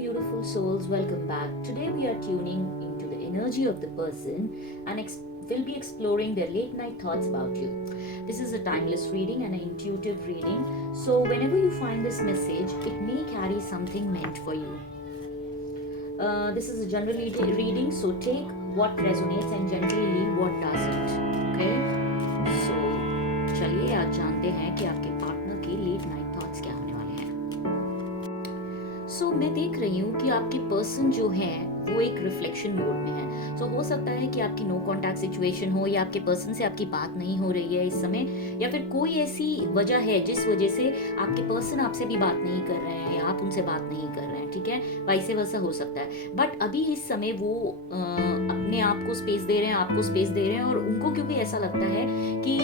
beautiful souls, welcome back. Today we are tuning into the energy of the person and will be exploring their late night thoughts about you. This is a timeless reading and an intuitive reading, so whenever you find this message, it may carry something meant for you. This is a general reading, so take what resonates and gently leave what doesn't. Okay? So चलिए आज जानते हैं कि आपके partner के late night thoughts क्या होने वाले हैं। मैं देख रही हूँ कि आपके पर्सन जो है वो एक रिफ्लेक्शन मोड में है। हो सकता है कि आपकी नो कांटेक्ट सिचुएशन हो या आपके पर्सन से आपकी बात नहीं हो रही है इस समय, या फिर कोई ऐसी वजह है जिस वजह से आपके पर्सन आपसे भी बात नहीं कर रहे हैं या आप उनसे बात नहीं कर रहे हैं। ठीक है, वैसे वैसा हो सकता है, बट अभी इस समय वो अपने आप को स्पेस दे रहे हैं, आपको स्पेस दे रहे हैं, और उनको क्योंकि ऐसा लगता है कि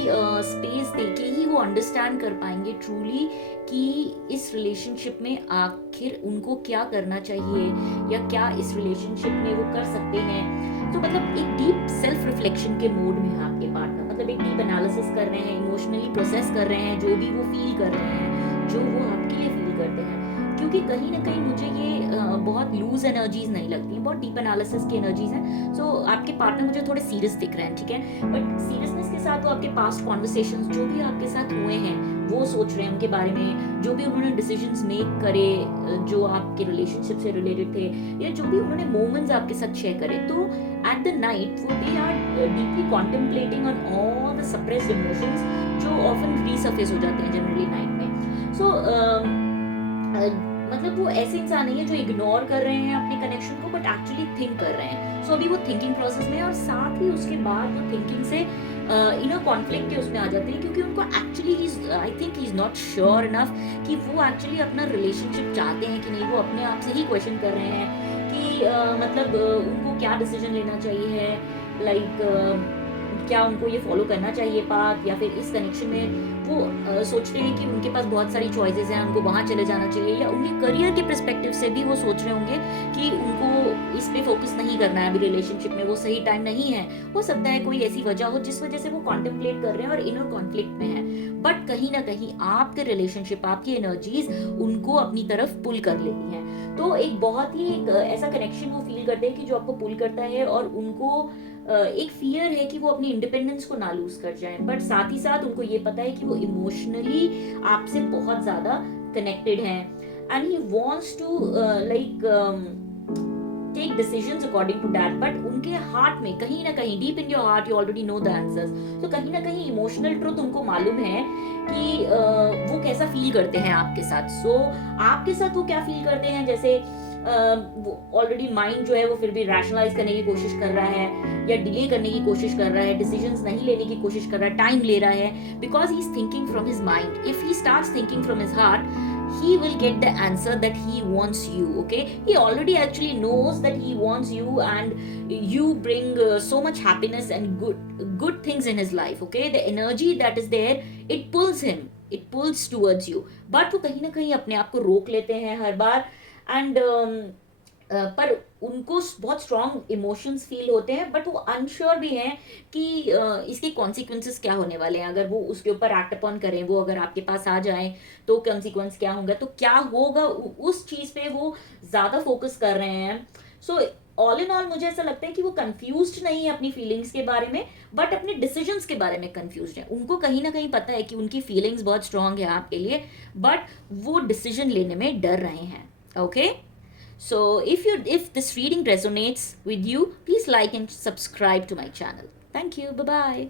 स्पेस देके ही वो अंडरस्टैंड कर पाएंगे ट्रूली कि इस रिलेशनशिप में आखिर उनको क्या करना चाहिए या क्या इस रिलेशनशिप में वो कर सकते हैं। तो मतलब एक डीप सेल्फ रिफ्लेक्शन के मोड में है आपके पार्टनर, मतलब एक डीप एनालिसिस कर रहे हैं, इमोशनली प्रोसेस कर रहे हैं जो भी वो फील कर रहे हैं, जो वो आपके लिए फील करते हैं। क्योंकि कहीं ना कहीं मुझे ये बहुत लूज एनर्जीज नहीं लगती, बहुत डीप एनालिसिस की एनर्जीज हैं। सो आपके पार्टनर मुझे थोड़े सीरियस दिख रहे हैं, ठीक है, बट सीरियसनेस के साथ वो आपके पास्ट कॉन्वर्सेशंस जो भी आपके साथ हुए हैं वो सोच रहे हैं उनके बारे में, जो भी उन्होंने डिसीजंस मेक करे जो आपके रिलेशनशिप से रिलेटेड थे, या जो भी उन्होंने मोमेंट्स आपके साथ शेयर करे। तो एट द नाइट वो they are deeply contemplating on all the suppressed emotions जो ऑफन रीसर्फेस हो जाते हैं जनरली नाइट में। मतलब वो ऐसे इंसान नहीं है जो इग्नोर कर रहे हैं अपने कनेक्शन को, बट एक्चुअली थिंक कर रहे हैं। अभी वो थिंकिंग प्रोसेस में है, और साथ ही उसके बाद वो थिंकिंग से इनर कॉन्फ्लिक्ट के उसमें आ जाते हैं, क्योंकि उनको actually I think he is not sure enough कि वो एक्चुअली अपना रिलेशनशिप चाहते हैं कि नहीं। वो अपने आप से ही क्वेश्चन कर रहे हैं कि मतलब उनको क्या डिसीजन लेना चाहिए, लाइक क्या उनको ये फॉलो करना चाहिए पाथ, या फिर इस कनेक्शन में वो सोचते हैं कि उनके पास बहुत सारी चॉइसेस हैं, उनको वहाँ चले जाना चाहिए, या उनके करियर के पर्सपेक्टिव से भी वो सोच रहे होंगे कि उनको इस पे फोकस नहीं करना है अभी रिलेशनशिप में, वो सही टाइम नहीं है। हो सकता है कोई ऐसी वजह हो जिस वजह से वो कॉन्टेम्पलेट कर रहे हैं और इनर कॉन्फ्लिक्ट में है, बट कहीं ना कहीं आपके रिलेशनशिप, आपकी एनर्जीज उनको अपनी तरफ पुल कर लेती हैं। तो एक बहुत ही एक ऐसा कनेक्शन वो फील करते हैं कि जो आपको पुल करता है, और उनको एक फियर है कि वो अपनी इंडिपेंडेंस को ना लूज कर जाएं, बट साथ ही साथ उनको ये पता है कि वो इमोशनली आपसे बहुत ज्यादा कनेक्टेड हैं, and he wants to like take decisions according to that. But उनके हार्ट में कहीं ना कहीं, deep in your heart, you already know the answers. तो कहीं ना कहीं इमोशनल ट्रुथ उनको मालूम है कि वो कैसा फील करते हैं आपके साथ। आपके साथ वो क्या फील करते हैं, जैसे ऑलरेडी माइंड जो है वो फिर भी रैशनलाइज करने की कोशिश कर रहा है या डिले करने की कोशिश कर रहा है, डिसीजंस नहीं लेने की कोशिश कर रहा है, टाइम ले रहा है, because he is thinking from his mind. If he starts thinking from his heart, he will get the answer that he wants you. Okay, he already actually knows that he wants you, and you bring so much happiness and good things in his life. Okay, the energy that is there, it pulls him, it pulls towards you, but वो कहीं ना कहीं अपने आप को रोक लेते हैं हर बार, एंड पर उनको बहुत स्ट्रॉन्ग इमोशंस फील होते हैं, बट वो अनश्योर भी हैं कि इसके कॉन्सिक्वेंसेस क्या होने वाले हैं। अगर वो उसके ऊपर एक्ट अपॉन करें, वो अगर आपके पास आ जाएं तो कॉन्सिक्वेंस क्या होगा, तो क्या होगा, उस चीज़ पे वो ज़्यादा फोकस कर रहे हैं। ऑल इन ऑल मुझे ऐसा लगता है कि वो कंफ्यूज्ड नहीं है अपनी फीलिंग्स के बारे में, बट अपने डिसीजंस के बारे में कंफ्यूज्ड है। उनको कहीं ना कहीं पता है कि उनकी फीलिंग्स बहुत स्ट्रांग है आपके लिए, बट वो डिसीजन लेने में डर रहे हैं। Okay, so if this reading resonates with you, please like and subscribe to my channel. Thank you. Bye bye.